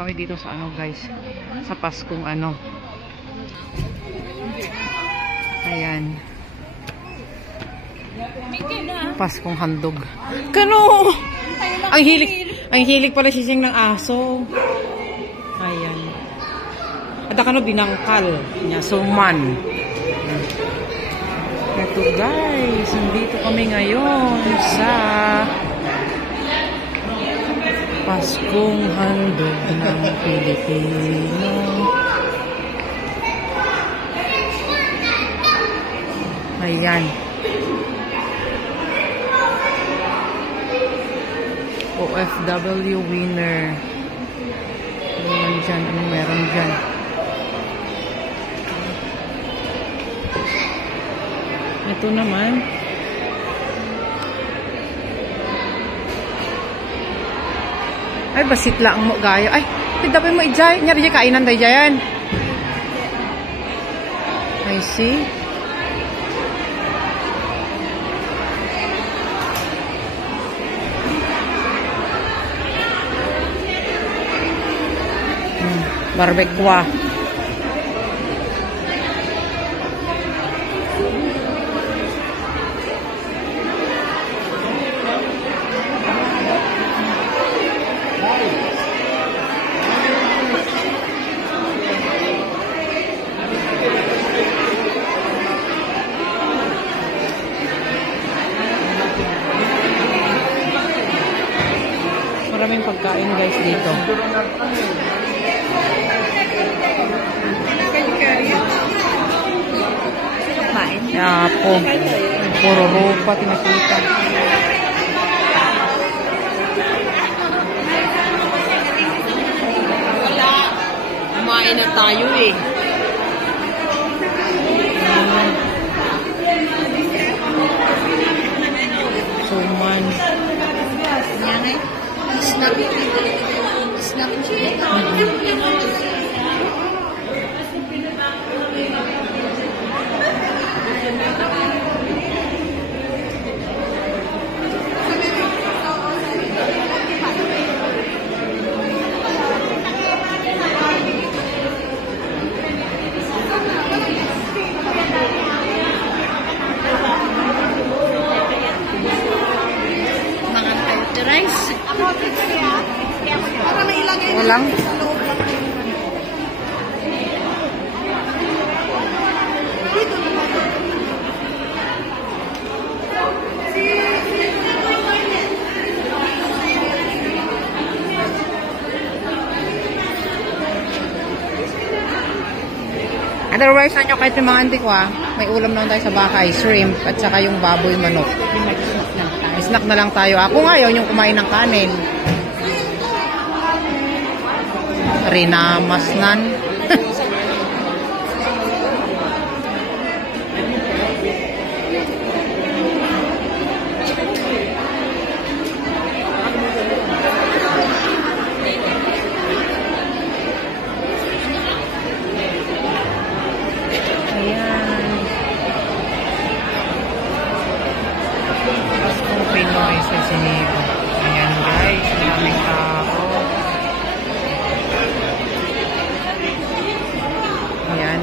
kami dito sa ano guys, sa Paskong ano. Ayan. Paskong handog. Kano? Ang hilig pala sising ng aso. Ayan. At kano binangkal niya, suman. Ito guys, nandito kami ngayon sa Paskong handog ng Pilipino. Ayan. OFW winner. Ayan dyan. Anong meron dyan? Ito naman. Ay, basit lang mo gaya. Ay, dapat mo ijay. Nyari dyan kainan tayo dyan. I see. Barbecua. Maraming pagkain guys dito. Ya po. Puro rupa tinakita. Wala. Kumain na tayo eh. Suman. Snack. Walang. Otherwise, nyo kahit yung mga antik may ulam naman tayo sa bakay, shrimp, at saka yung baboy manok. Snack na lang tayo. Ako ngayon yung kumain ng kanin. Rinamasnan. Pinoy sa Sinigo. Ayan guys, maraming tao. Ayan.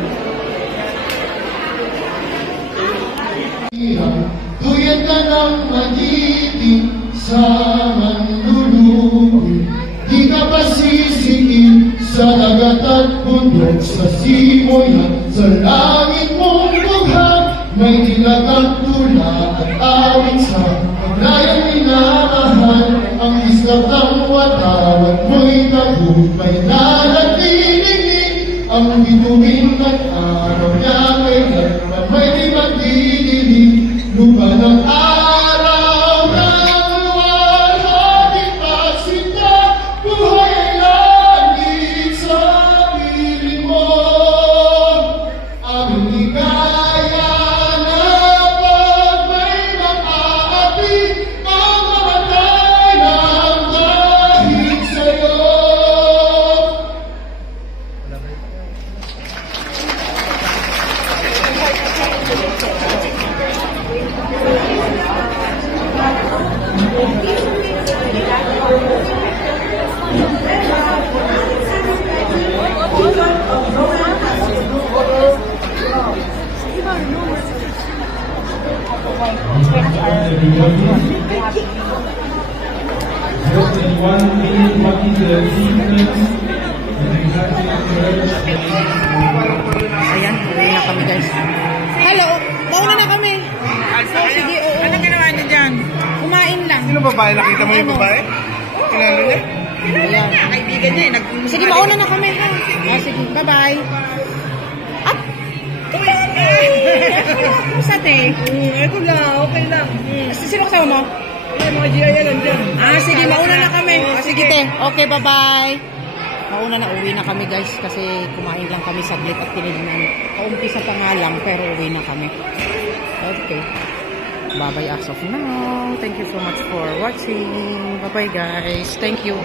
Tuyat ka ng magiting sa manluluwi. Di ka pasisikin sa dagat at bundok, sa simoy at sa langit mong bughang. May dilag at tula at awit sa pagnayang minamahal. Ang islap ng watawat mo'y tagumpay na natiningin. Ang bituin at araw niya kailanman may di magdidilig. Lupa ng araw ng luwalhati pagsinta. Buhay ay langit sa piling mo. Aming ligaya na pag may nakaapi. Ang mamatay ng dahil sa'yo. wondering what is the difference and exactly occurs. Ayan, uwi na kami guys. Hello, mauna na kami. Sige, oo. Anong ginawa niyo dyan? Kumain lang. Sino babae? Nakita mo yung babae? Kilala niya? Ayan. Kaibigan niya eh. Sige, mauna na kami. Ah, sige, bye-bye. At, kumusta te? Ito lang, okay lang. Sino kasama mo? Ay, mga GIA lang dyan. Ah, sige, mauna na kami. Ah, sige te. Okay, bye-bye. Mauna na, uwi na kami guys kasi kumain lang kami saglit at tinignan. Kaumpisa pa nga lang pero uwi na kami. Okay. Bye-bye as of now. Thank you so much for watching. Bye-bye guys. Thank you.